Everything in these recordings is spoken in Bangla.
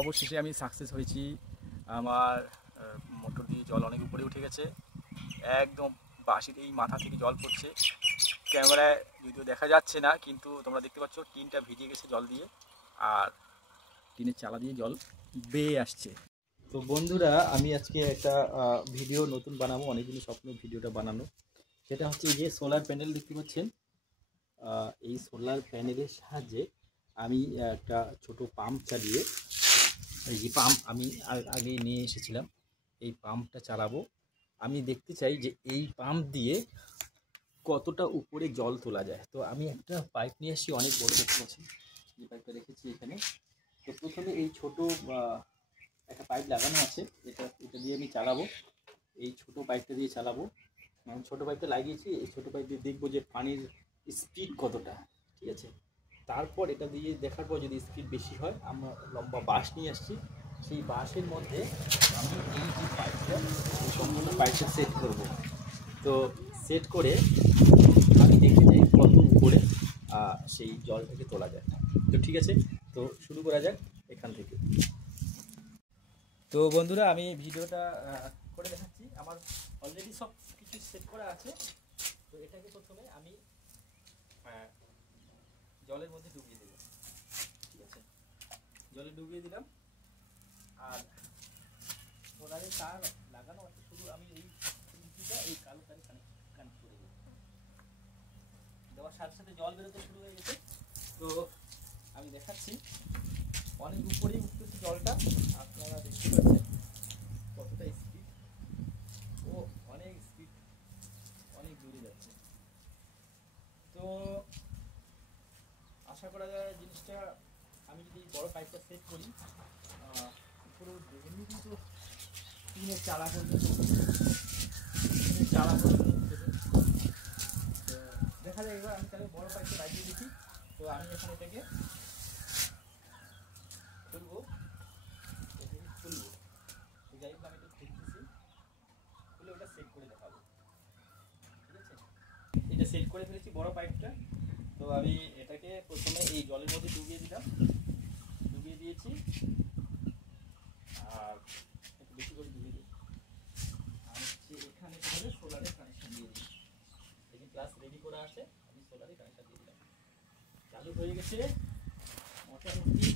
অবশেষে আমি সাকসেস হয়েছি। আমার মোটর দিয়ে জল অনেক উপরে উঠে গেছে, একদম বাঁশির এই মাথা থেকে জল পড়ছে। ক্যামেরায় যদিও দেখা যাচ্ছে না, কিন্তু তোমরা দেখতে পাচ্ছ টিনটা ভিজে গেছে জল দিয়ে, আর টিনের চালা দিয়ে জল বেয়ে আসছে। তো বন্ধুরা, আমি আজকে একটা ভিডিও নতুন বানাবো, অনেকদিন স্বপ্ন ভিডিওটা বানানো। সেটা হচ্ছে এই যে সোলার প্যানেল দেখতে পাচ্ছেন, এই সোলার প্যানেলের সাহায্যে আমি একটা ছোট পাম্প চালিয়ে, এই যে পাম্প আমি আগে নিয়ে এসেছিলাম, এই পাম্পটা চালাবো। আমি দেখতে চাই যে এই পাম্প দিয়ে কতটা উপরে জল তোলা যায়। তো আমি একটা পাইপ নিয়ে এসেছি, অনেক বড় দেখতে পাচ্ছি, যে পাইপটা রেখেছি এখানে। তো প্রথমে এই ছোট একটা পাইপ লাগানো আছে, এটা দিয়ে আমি চালাবো। এই ছোট পাইপটা দিয়ে চালাবো, ছোট পাইপটা লাগিয়েছি। এই ছোট পাইপ দিয়ে দেখবো যে পানির স্পিড কতটা, ঠিক আছে। তারপর এটা দিয়ে দেখার পর যদি স্পিড বেশি হয়, আমরা লম্বা বাঁশ নিয়ে আসছি, সেই বাঁশের মধ্যে আমি এই যে পাইপটা, এই সম্পূর্ণ পাইপটা সেট করব। তো সেট করে আমি দেখতে চাই কত উপরে সেই জলটাকে তোলা যায়। তো ঠিক আছে, তো শুরু করা যাক এখান থেকে। তো বন্ধুরা, আমি ভিডিওটা করে দেখাচ্ছি। আমার অলরেডি সব কিছু সেট করা আছে। তো এটাকে প্রথমে আমি জলের মধ্যে ডুবিয়ে দেব, ঠিক আছে। জলে ডুবিয়ে দিলাম, আর সোলারের তার লাগানো আছে, শুধু আমি এই এই কালো তারে কানেক্ট করে দেবো। দেওয়ার সাথে সাথে জল বেরোতে শুরু হয়ে গেছে। তো আমি দেখাচ্ছি, অনেক উপরেই উঠতেছে জলটা, আপনারা দেখতে পাচ্ছেন কতটা স্পিড। ও অনেক স্পিড, অনেক দূরে যাচ্ছে। তো আশা করা যায় জিনিসটা, আমি যদি বড় পাইপটা সেট করি, পুরো এমনি কিন্তু টিনের চালা পর্যন্ত দেখা যায়। এবার আমি তাহলে বড় পাইপটা লাগিয়ে দেখি। তো আমি এখন এটাকে খুলবো, তো যাই হোক আমি এটা খুলতেছি, খুলে ওটা সেট করে দেখাবো, ঠিক আছে। এটা সেট করে ফেলেছি বড় পাইপটা। তো আমি এটাকে প্রথমে এই জলের মধ্যে ডুবিয়ে দিয়েছি, আর একটু বেশি করে ডুবিয়ে দিই। আর হচ্ছে এখানে তাহলে সোলারের কানেকশন দিয়ে দিই। এই যে প্লাস রেডি করা আছে, আমি সোলারের কানেকশন দিয়ে দিলাম। চালু হয়ে গেছে মোটামুটি।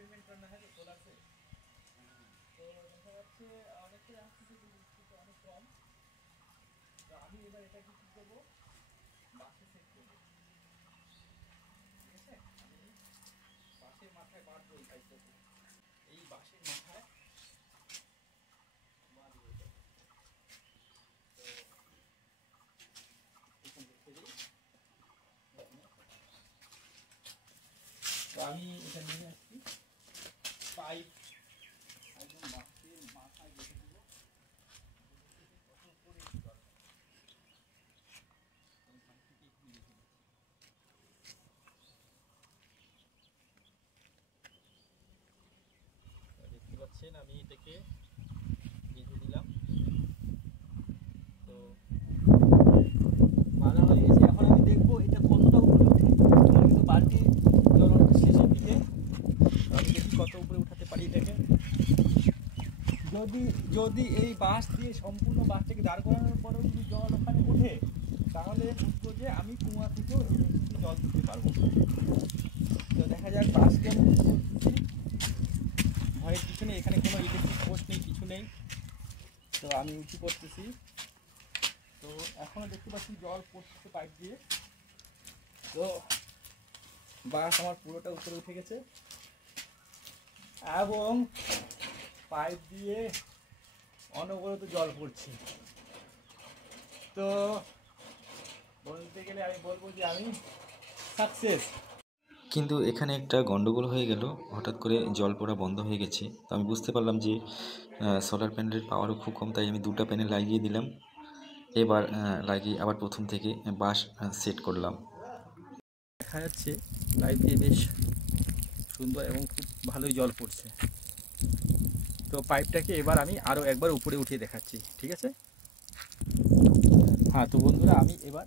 एक्सपेरिमेंट करना है तो सोलर से, तो দেখা যাচ্ছে অনেকে আসছে কিন্তু অনেক কম। তো আমি এবার এটাকে কি করব, বাসে সেট করব, ঠিক আছে। আমি বাসের মাথায় বাঁধবো এই পাইপটাকে, এই বাসের মাথায় বাঁধবো এটা। তো এখানে রেখে দিই। তো আমি এটা নিয়ে আসছি, পাইপ একদম বাসের মাথায় রেখে দেবো। কত উপরে জল, দেখতে পাচ্ছেন আমি এটাকে বেঁধে দিলাম। তো বাঁধা হয়ে গেছে। এখন আমি দেখবো এটা কতটা উপরে উঠে। আমার কিন্তু বালতি জল অনেকটা শেষের দিকে, আমি দেখি কত উপরে উঠাতে পারি এটাকে। যদি এই বাঁশ দিয়ে সম্পূর্ণ বাঁশটাকে দাঁড় করানোর পরেও যদি জল ওখানে ওঠে, তাহলে বুঝবো যে আমি কুয়া থেকেও জল দিতে পারবো। তো দেখা যাক, বাঁশকে আমি করতেছি, ভয়ের কিছু নেই, এখানে কোনো ইলেকট্রিক পোস্ট নেই, কিছু নেই। তো আমি উঁচু করতেছি। তো এখনও দেখতে পাচ্ছি জল পড়তেছে পাইপ দিয়ে। তো বাঁশ আমার পুরোটা উপরে উঠে গেছে, এবং পাইপ দিয়ে অনবরত জল পড়ছে। তো বলতে গেলে আমি বলবো যে আমি সাকসেস। কিন্তু এখানে একটা গন্ডগোল হয়ে গেল, হঠাৎ করে জল পড়া বন্ধ হয়ে গেছে। তো আমি বুঝতে পারলাম যে সোলার প্যানেলের পাওয়ারও খুব কম, তাই আমি 2টা প্যানেল লাগিয়ে দিলাম। এবার লাগিয়ে আবার প্রথম থেকে বাঁশ সেট করলাম। দেখা যাচ্ছে পাইপ দিয়ে বেশ সুন্দর এবং খুব ভালোই জল পড়ছে। তো পাইপটাকে এবার আমি আরও একবার উপরে উঠিয়ে দেখাচ্ছি, ঠিক আছে? হ্যাঁ, তো বন্ধুরা আমি এবার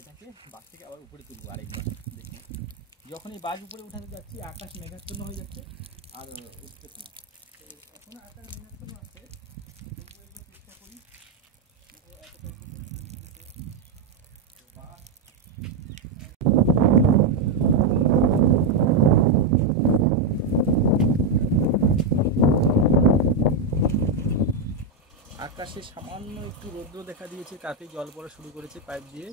এটাকে বাস থেকে আবার উপরে তুলবো আরেকবার। দেখুন, যখন এই বাস উপরে উঠাতে যাচ্ছি আকাশ মেঘাচ্ছন্ন হয়ে যাচ্ছে আর উঠতেছে না। তো এখন আকাশ মেঘাচ্ছন্ন আছে, তবুও একবার চেষ্টা করি। দেখো এতটা উপরে উঠতেছে। তো বাস আকাশে সামান্য একটু রৌদ্র দেখা দিয়েছে, তাতে জল পড়া শুরু করেছে পাইপ দিয়ে।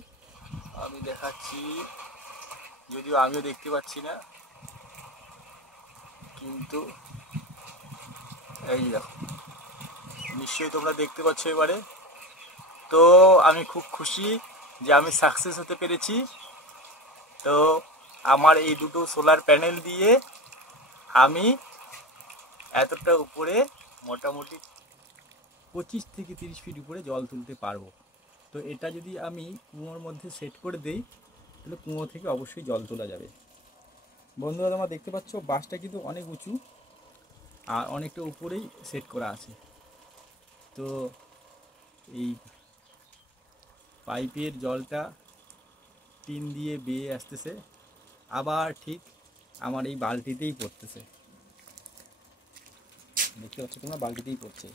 আমি দেখাচ্ছি, যদিও আমিও দেখতে পাচ্ছি না, কিন্তু এই দেখো, নিশ্চয়ই তোমরা দেখতে পাচ্ছ এবারে। তো আমি খুব খুশি যে আমি সাকসেস হতে পেরেছি। তো আমার এই দুটো সোলার প্যানেল দিয়ে আমি এতটা উপরে, মোটামুটি 25 থেকে 30 ফিট উপরে জল তুলতে পারবো। তো এটা যদি আমি কুয়োর মধ্যে সেট করে দেই, তাহলে কুয়ো থেকে অবশ্যই জল তোলা যাবে। বন্ধুরা তোমরা দেখতে পাচ্ছ বাসটা কিন্তু অনেক উঁচু আর অনেকটা উপরেই সেট করা আছে। তো এই পাইপের জলটা টিন দিয়ে বেয়ে আসতেছে, আবার ঠিক আমার এই বালতিতেই পড়তেছে। দেখতে পাচ্ছ তোমরা, বালতিতেই পড়ছে।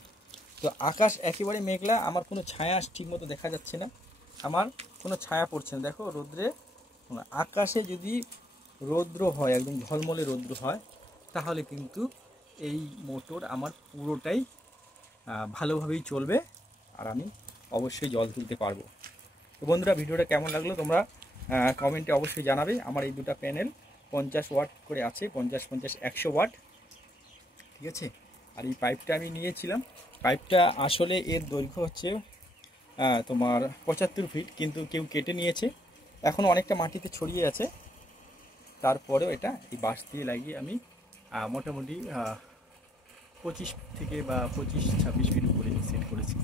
তো আকাশ একেবারে মেঘলা, আমার কোনো ছায়া ঠিক মতো দেখা যাচ্ছে না, আমার কোনো ছায়া পড়ছে না। দেখো রৌদ্রে, আকাশে যদি রৌদ্র হয়, একদম ঝলমলে রৌদ্র হয়, তাহলে কিন্তু এই মোটর আমার পুরোটাই ভালোভাবেই চলবে আর আমি অবশ্যই জল তুলতে পারবো। তো বন্ধুরা, ভিডিওটা কেমন লাগলো তোমরা কমেন্টে অবশ্যই জানাবে। আমার এই দুটো প্যানেল 50 ওয়াট করে আছে, 50, 50, 100 ওয়াট, ঠিক আছে? আর এই পাইপটা আমি নিয়েছিলাম, পাইপটা আসলে এর দৈর্ঘ্য হচ্ছে তোমার 75 ফিট, কিন্তু কেউ কেটে নিয়েছে, এখন অনেকটা মাটিতে ছড়িয়ে আছে। তারপরেও এটা এই বাঁশ দিয়ে লাগিয়ে আমি মোটামুটি 25 থেকে বা 25-26 ফিট উপরে সেট করেছি।